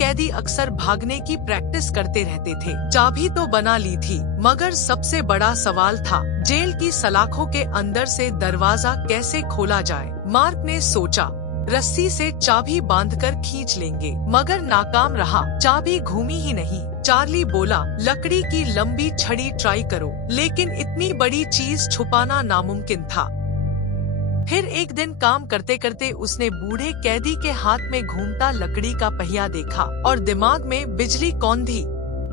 कैदी अक्सर भागने की प्रैक्टिस करते रहते थे। चाबी तो बना ली थी, मगर सबसे बड़ा सवाल था जेल की सलाखों के अंदर से दरवाजा कैसे खोला जाए। मार्क ने सोचा, रस्सी से चाबी बांधकर खींच लेंगे, मगर नाकाम रहा। चाबी घूमी ही नहीं। चार्ली बोला, लकड़ी की लंबी छड़ी ट्राई करो, लेकिन इतनी बड़ी चीज छुपाना नामुमकिन था। फिर एक दिन काम करते करते उसने बूढ़े कैदी के हाथ में घूमता लकड़ी का पहिया देखा और दिमाग में बिजली कौन दी।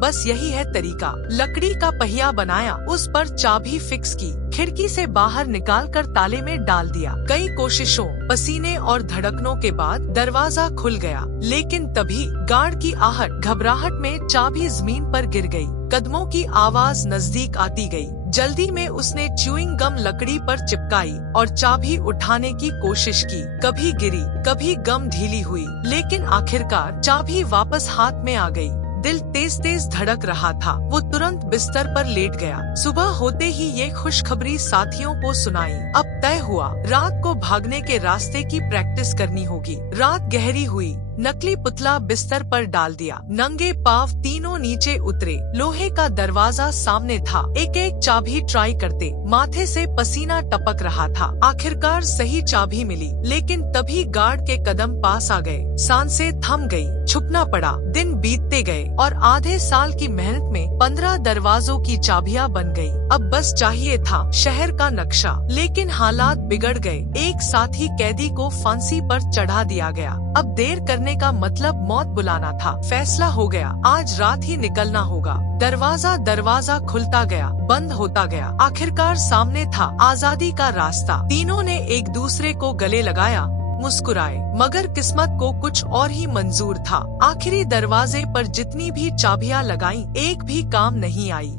बस यही है तरीका। लकड़ी का पहिया बनाया, उस पर चाबी फिक्स की, खिड़की से बाहर निकालकर ताले में डाल दिया। कई कोशिशों, पसीने और धड़कनों के बाद दरवाजा खुल गया, लेकिन तभी गार्ड की आहट, घबराहट में चाबी जमीन पर गिर गई। कदमों की आवाज नजदीक आती गई। जल्दी में उसने च्युइंग गम लकड़ी पर चिपकाई और चाबी उठाने की कोशिश की। कभी गिरी, कभी गम ढीली हुई, लेकिन आखिरकार चाबी वापस हाथ में आ गई। दिल तेज तेज धड़क रहा था। वो तुरंत बिस्तर पर लेट गया। सुबह होते ही ये खुशखबरी साथियों को सुनाई। अब तय हुआ, रात को भागने के रास्ते की प्रैक्टिस करनी होगी। रात गहरी हुई। नकली पुतला बिस्तर पर डाल दिया। नंगे पांव तीनों नीचे उतरे। लोहे का दरवाजा सामने था। एक एक चाबी ट्राई करते माथे से पसीना टपक रहा था। आखिरकार सही चाबी मिली, लेकिन तभी गार्ड के कदम पास आ गए। सांसें थम गई। छुपना पड़ा। दिन बीतते गए और आधे साल की मेहनत में 15 दरवाजों की चाबियां बन गई। अब बस चाहिए था शहर का नक्शा, लेकिन हालात बिगड़ गए। एक साथी कैदी को फांसी पर चढ़ा दिया गया। अब देर करने का मतलब मौत बुलाना था। फैसला हो गया, आज रात ही निकलना होगा। दरवाजा खुलता गया, बंद होता गया। आखिरकार सामने था आजादी का रास्ता। तीनों ने एक दूसरे को गले लगाया, मुस्कुराए, मगर किस्मत को कुछ और ही मंजूर था। आखिरी दरवाजे पर जितनी भी चाबियां लगाईं, एक भी काम नहीं आई।